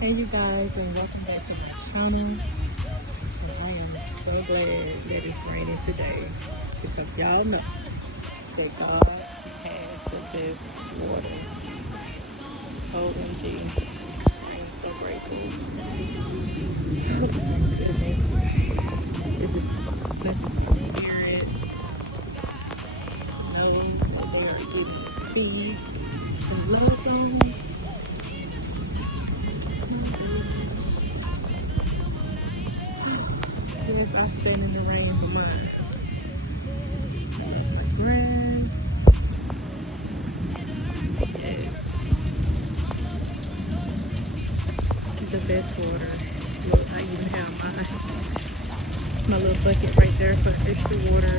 Hey you guys, and welcome back to my channel. I am so glad that it's raining today because y'all know that God has the best water. OMG. I am so grateful. Oh my goodness. This is my spirit to know that they are able to feed and love on. Yes, I stand in the rain for mine. Grass. Yes. The best water. Look, I even have my little bucket right there for extra water.